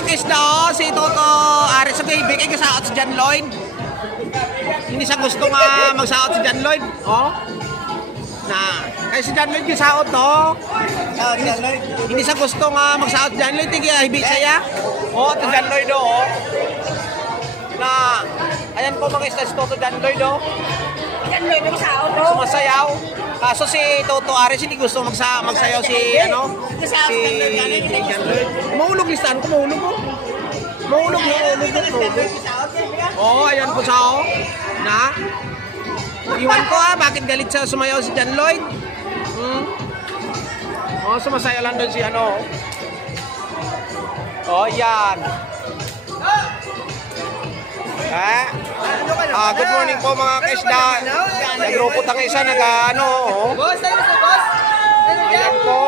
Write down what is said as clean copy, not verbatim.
mga kisda, oh, si Toto Aris sa baby, kay kasaot si John Lloyd. Hindi siya gusto nga magsaot si John Lloyd, oh. Na, kaya si John Lloyd yung saot, no? Hindi siya gusto nga magsaot si John Lloyd, tigil hibig saya. Oh, si John Lloyd, oh. Na, ayan po mga kisda si Toto John Lloyd, oh. Yan may saot, no? Sumasayaw. Kaso si Toto Aris hindi gusto magsayaw si ano, si John Lloyd. Mahulog listahan ko, mahulog ko. Mahulog. Oo, ayan po sa ako. Na? Iwan ko bakit galit sa sumayaw si John Lloyd? Oh, sumasayaw lang doon si ano. Oh, yan. Good morning po mga kaisda. Nagrupo tang isa, oh. Boss, tayo sa boss. Ayan po.